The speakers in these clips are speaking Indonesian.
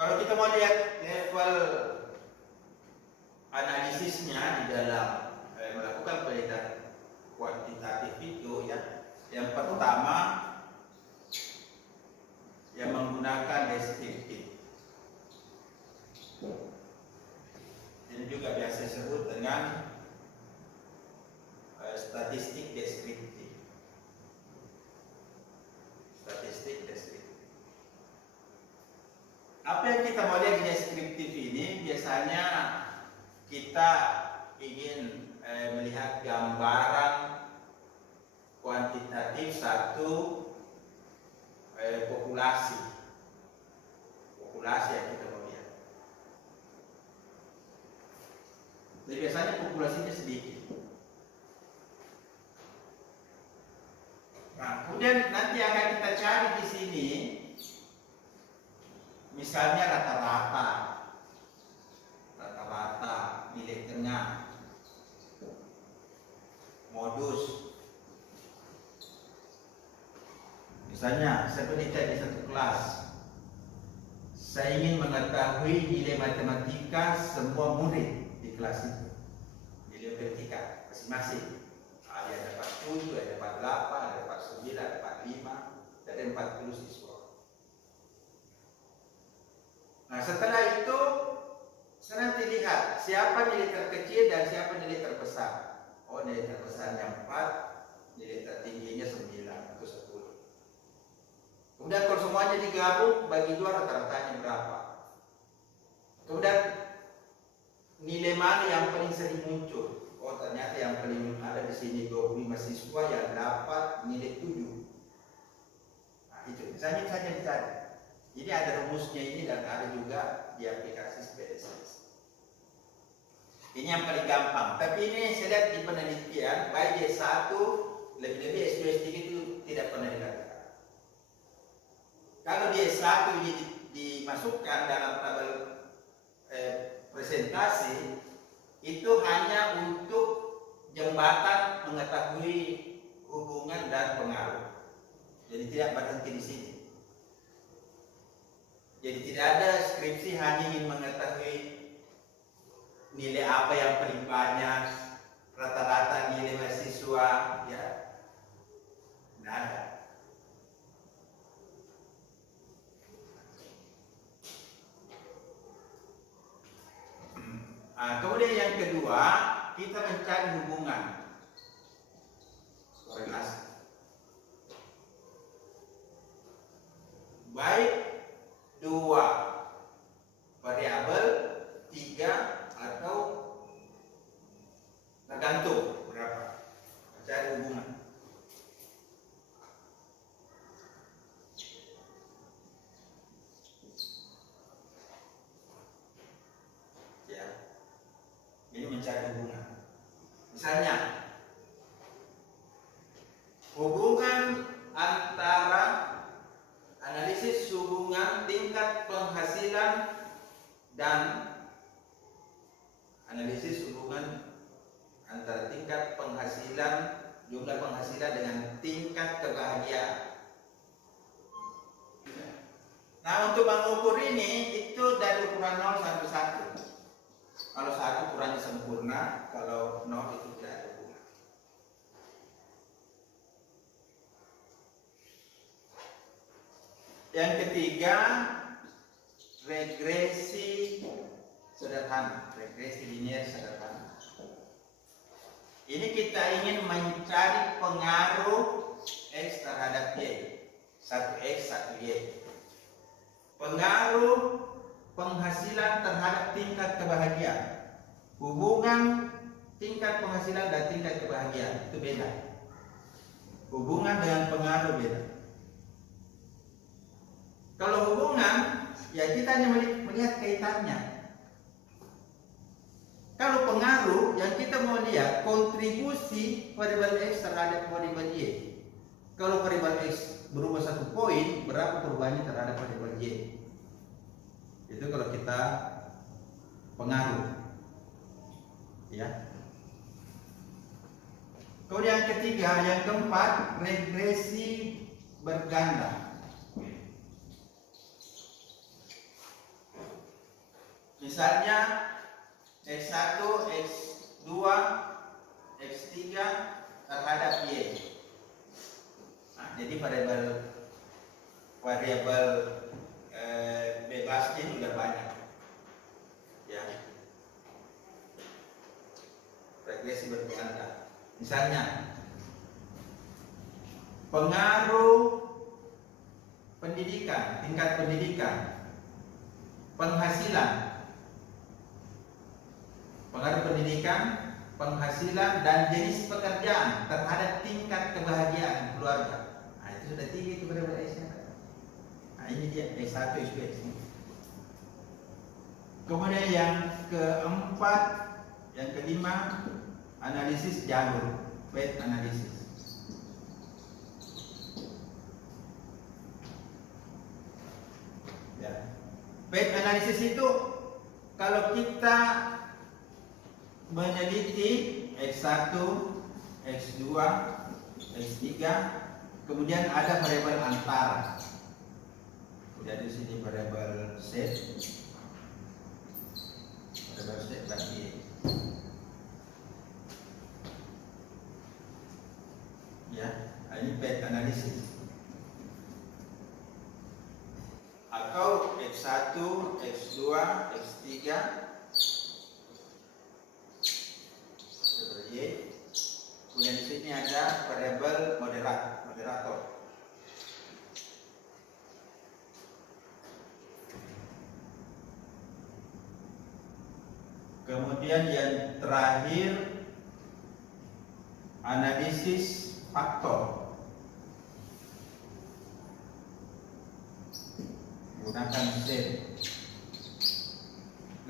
Kalau kita mau lihat level analisisnya di dalam melakukan penelitian kuantitatif itu ya, yang pertama yang menggunakan deskriptif. Ini juga biasa disebut dengan statistik deskriptif. Statistik deskriptif. Apa yang kita mau lihat di deskriptif ini, biasanya kita ingin melihat gambaran kuantitatif satu populasi yang kita mau lihat. Jadi biasanya populasinya sedikit. Nah, kemudian nanti akan kita cari di sini, misalnya rata-rata nilai tengah, modus. Misalnya saya penelitian di satu kelas, saya ingin mengetahui nilai matematika semua murid di kelas itu, nilai matematika masing-masing. Ada yang dapat 7, ada yang dapat 8, ada yang dapat 9, ada yang dapat 5, ada 40 siswa. Nah, setelah itu saya nanti lihat siapa nilai terkecil dan siapa nilai terbesar. Oh, nilai terbesarnya 4, nilai tertingginya 9 atau 10. Kemudian kalau semuanya digabung, bagi 2 rata-ratanya berapa? Kemudian nilai mana yang paling sering muncul? Oh, ternyata yang paling ada di sini 25 siswa yang dapat nilai 7. Nah, itu misalnya saja dicari. Jadi ada rumusnya ini dan ada juga di aplikasi SPSS. Ini yang paling gampang. Tapi ini saya lihat di penelitian, baik D1, lebih-lebih S2 itu tidak pernah dilakukan. Kalau D1 ini dimasukkan dalam tabel presentasi, itu hanya untuk jembatan mengetahui hubungan dan pengaruh. Jadi tidak berhenti di sini. Jadi tidak ada skripsi hanya ingin mengetahui nilai apa yang paling banyak, rata-rata nilai mahasiswa, ya. Tidak ada. Nah, kemudian yang kedua, kita mencari hubungan korelasi. Baik 2 variabel, 3 atau tergantung berapa. Mencari hubungan. Ya. Ini mencari hubungan. Misalnya hubungan antara analisis hubungan tingkat penghasilan dan analisis hubungan antara tingkat penghasilan, jumlah penghasilan dengan tingkat kebahagiaan. Nah, untuk mengukur ini itu dari ukuran 0 sampai 1. Kalau 1 ukurannya sempurna, kalau 0 itu tidak ada hubungan. Yang ketiga, regresi sederhana, regresi linear sederhana. Ini kita ingin mencari pengaruh X terhadap Y, 1X, 1Y. Pengaruh penghasilan terhadap tingkat kebahagiaan. Hubungan tingkat penghasilan dan tingkat kebahagiaan itu beda. Hubungan dengan pengaruh beda. Kalau hubungan, ya kita hanya melihat kaitannya. Kalau pengaruh, yang kita mau lihat kontribusi variabel X terhadap variabel Y. Kalau variabel X berubah 1 poin, berapa perubahannya terhadap variabel Y? Itu kalau kita pengaruh, ya. Kemudian yang ketiga, yang keempat, regresi berganda. Misalnya X1, X2, X3 terhadap Y. Nah, jadi variabel bebasnya sudah banyak. Ya. Regresi berkelanda. Misalnya pengaruh pendidikan, tingkat pendidikan, penghasilan, pengaruh pendidikan, penghasilan dan jenis pekerjaan terhadap tingkat kebahagiaan keluarga. Nah, itu sudah tinggi itu variabel X-nya. Nah, ini dia X1, X2, X3. Kemudian yang keempat, yang kelima, analisis jalur, path analysis. Ya. Path analysis itu kalau kita meneliti X1, X2, X3, kemudian ada variabel antara. Kemudian di sini variabel set, bagi ya, ini path analysis. Atau X1, X2, X3 Y. Kemudian di sini ada variabel moderator. Kemudian yang terakhir analisis faktor. Gunakan set.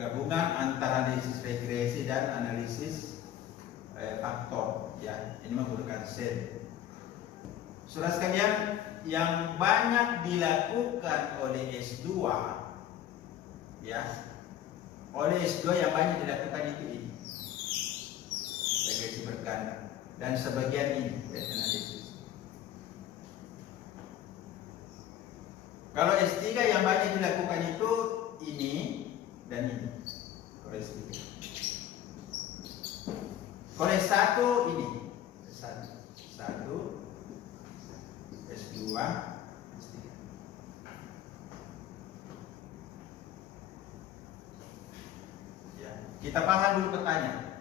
Gabungan antara analisis regresi dan analisis faktor. Ya, ini menggunakan set. Saudara sekalian, yang banyak dilakukan oleh S2, ya, oleh S2 yang banyak dilakukan itu ini, regresi berganda, dan sebagian ini analisis. Kalau S3 yang banyak dilakukan itu ini dan ini. Kalau S3. Kalau S1 ini, S1, S2, S3. Ya, kita paham dulu petanya.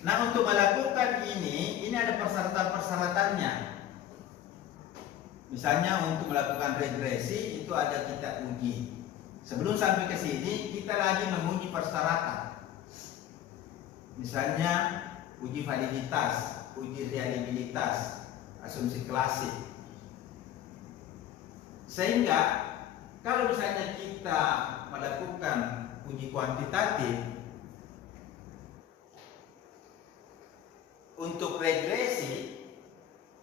Nah, untuk melakukan ini ada persyaratan-persyaratannya. Misalnya untuk melakukan regresi itu ada kita uji. Sebelum sampai ke sini kita lagi menguji persyaratan. Misalnya uji validitas, uji reliabilitas, asumsi klasik. Sehingga kalau misalnya kita melakukan uji kuantitatif untuk regresi,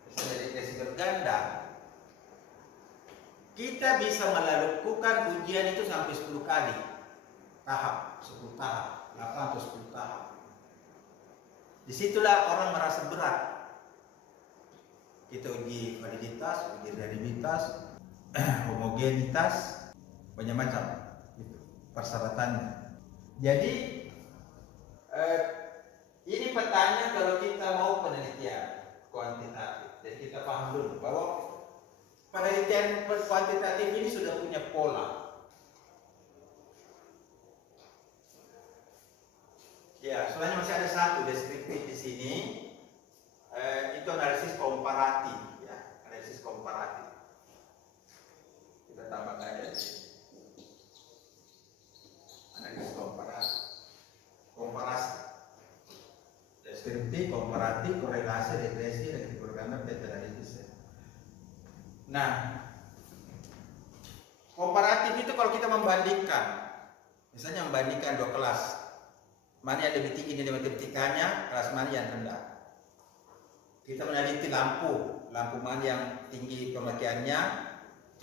misalnya regresi berganda, kita bisa melakukan ujian itu sampai 10 kali tahap, 10 tahap, 8 atau 10 tahap. Disitulah orang merasa berat. Kita uji validitas, uji reliabilitas, homogenitas, banyak macam itu persyaratannya. Jadi ini petanya kalau kita mau penelitian kuantitatif. Jadi kita paham dulu bahwa penelitian kuantitatif ini sudah punya pola. Ya, soalnya masih ada satu deskriptif di sini, itu analisis komparatif, ya, analisis komparatif. Kita tambahkan aja, analisis komparasi, deskriptif, komparatif, korelasi, regresi, regresi berganda, path analysis. Nah, komparatif itu kalau kita membandingkan, misalnya membandingkan dua kelas. Mana yang lebih tinggi nilai matematikanya, kelas mana yang rendah. Kita meneliti lampu mana yang tinggi pemakaiannya,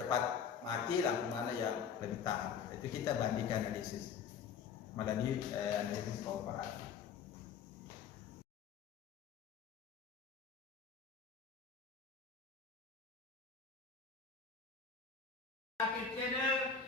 cepat mati, lampu mana yang lebih tahan. Itu kita bandingkan analisis melalui analisis komparatif. Channel